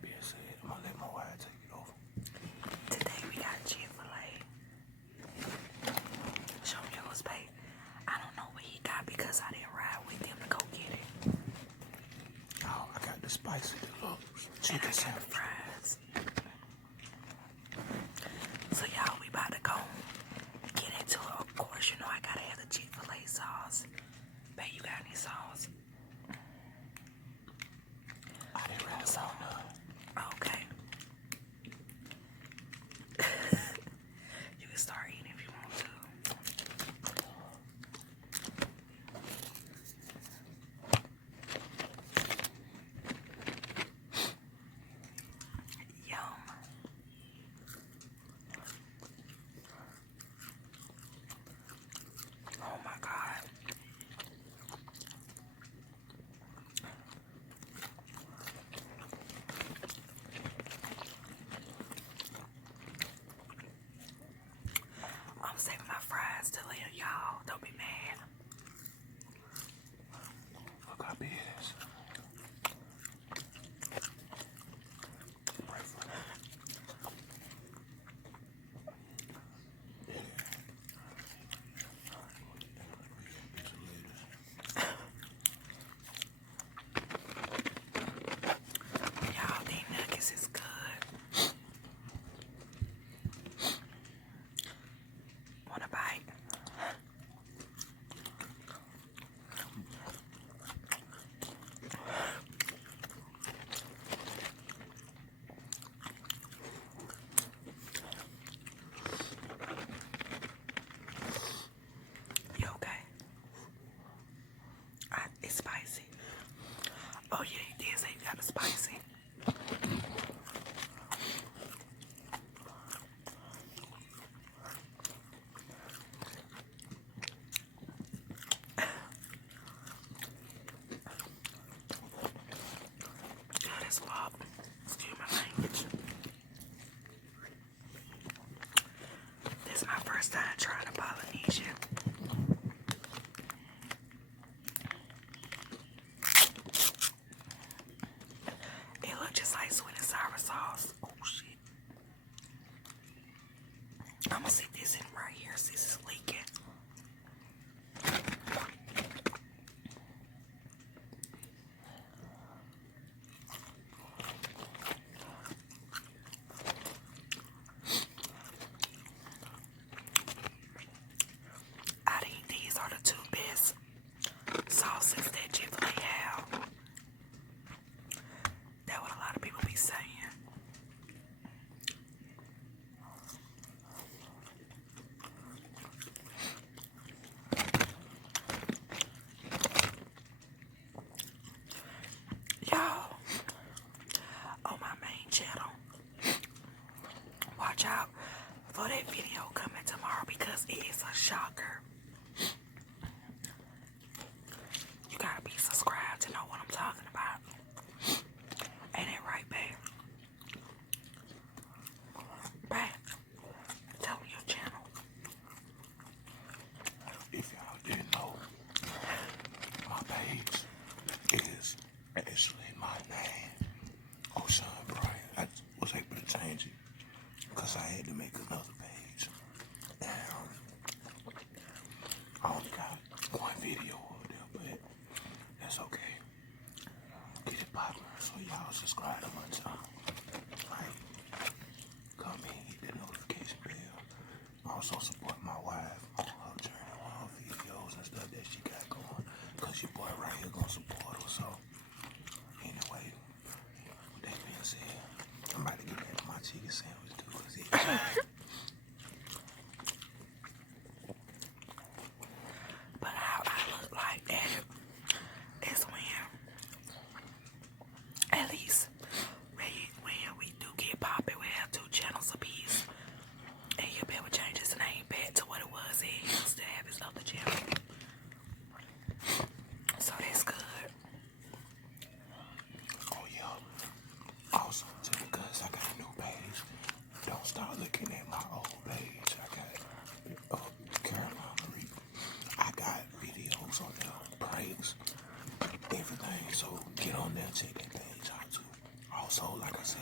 that being said, I'm gonna let my wife take it over. Today we got Chick-fil-A. Show me yours, babe. I don't know what he got because I didn't ride with him to go get it. Oh, I got the spicy deluxe chicken sandwich. Fries. So y'all, we about to go get into it. Of course, you know I gotta have the Chick-fil-A sauce. Babe, you got any sauce? I didn't really want none. Okay. You can start eating if you want to. Yum. Oh my God. I'm saving my fries till later, y'all. Don't be mad. Look how big it is. Right for that. Y'all, these nuggets is good. Want a bite? You okay? It's spicy. Oh yeah, you did say you got a spicy. Good as fuck. Excuse my language. This is my first time trying a Polynesian. It looked just like sweet and sour sauce. Oh shit. I'ma see this in right here. See this is leaking. I think these are the two best sauces that Chick-fil-A have. That's what a lot of people be saying. Y'all, on my main channel, watch out for that video coming tomorrow because it is a shocker. You gotta be subscribed to know what I'm talking about. Ain't it right, babe? Babe, tell me your channel. If y'all didn't know, my page is actually my name, O'Shawn Bryant. I was able to change it because I had to make another page. And I only got one video over there, but that's okay. Get it popular so y'all subscribe to my channel. Like, come in, hit that notification bell. Also support my wife on her journey, on her videos and stuff that she got going. Cause your boy right here gonna support her. So anyway, with that being said, I'm about to get back to my chicken sandwich too, cause it's But how I look like that is when, at least when we do get popping, we have 2 channels apiece. And you'll be able to change his name back to what it was. He used to have his other channel. So that's good. oh yeah. Also, just because I got a new page, don't start looking at Also, like I said,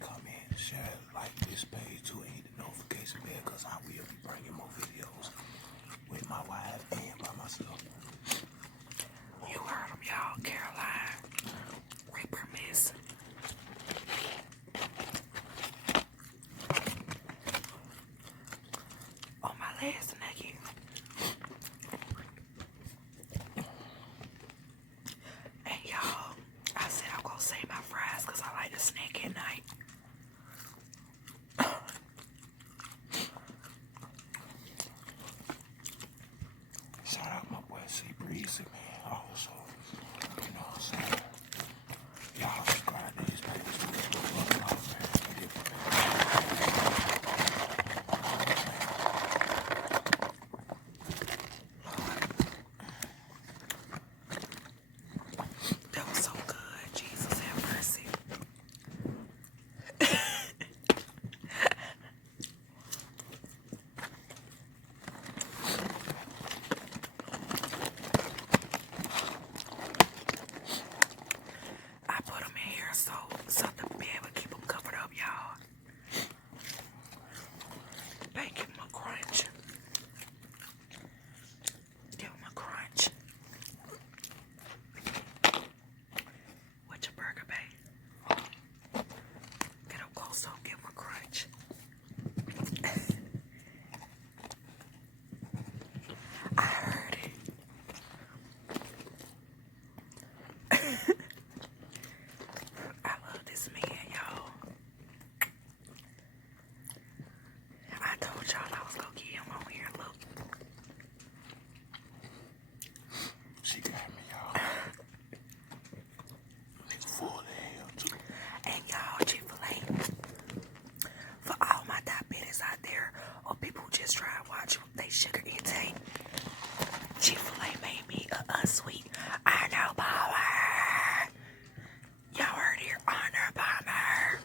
comment, share, like this page too, and hit the notification bell because I will be bringing more videos with my wife and by myself. You heard them, y'all. Caroline Reaper Miss. On my last nugget. And y'all, I said I'm gonna save my fries because I like to snack at night. Shout out my boy C Breezy, man. Also, you know what I'm saying? Y'all subscribe to his page. That was so good. Jesus have mercy. I put them in here so something to be able to keep them covered up, y'all. Babe, give them a crunch. Give them a crunch. What's your burger, babe? Get up close, so give them a crunch. I heard it. I love this man, y'all. I told y'all I was gonna get him on here. Look, She got me, y'all. Nigga full of hell, too. and y'all, Chick-fil-A, for all my diabetics out there, or people who just try to watch they sugar intake, Chick-fil-A made me a unsweet Arnold Palmer. Y'all heard it, Arnold Palmer.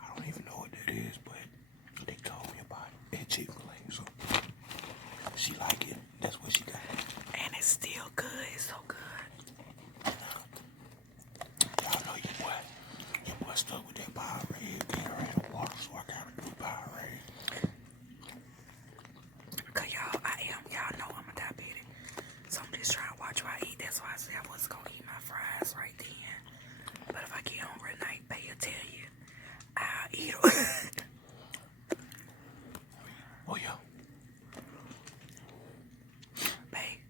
I don't even know what that is, but they told me about it at Chick-fil-A, so she like it. That's what she got. And it's still good. It's so good. Y'all know your boy stuck with that Powerade, Gatorade, and water, so I gotta do Powerade. Cause y'all know I'm a diabetic. So I'm just trying to watch what I eat. That's why I said I was gonna eat my fries right then. But if I get hungry tonight, babe will tell you, I'll eat them. Oh, yeah. Babe,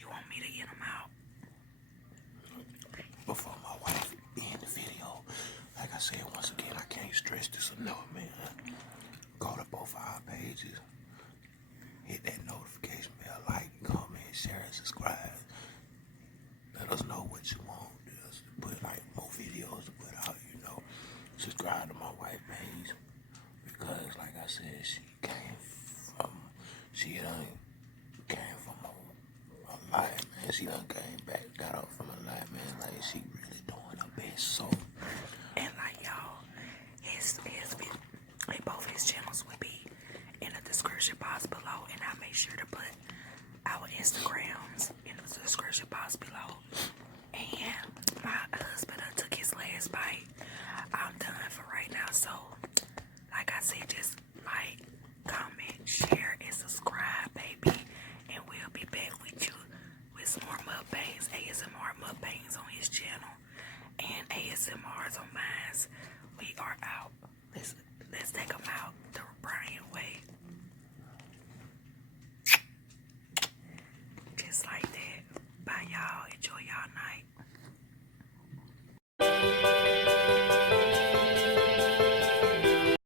you want me to get them out? Before my wife end the video, like I said, once again, I can't stress this enough, man. Go to both our pages. Hit that notification bell, like, comment, share, and subscribe. Let us know what you want. Just put like more videos to put out, you know. Subscribe to my wife page because, like I said, she done came from a lot, man. She done came back, got up from a lot, man. Like she really doing her best. So And like y'all, both his channels will be in the description box below, and I'll make sure to put our Instagrams in the description box below. And my husband took his last bite. I'm done for right now. So, like I said, just like, comment, share, and subscribe, baby. And we'll be back with you with some more mukbangs, ASMR mukbangs on his channel, and ASMRs on mine. We are out. Let's take them out the Brian way. Just like that. Bye, y'all. Enjoy y'all night.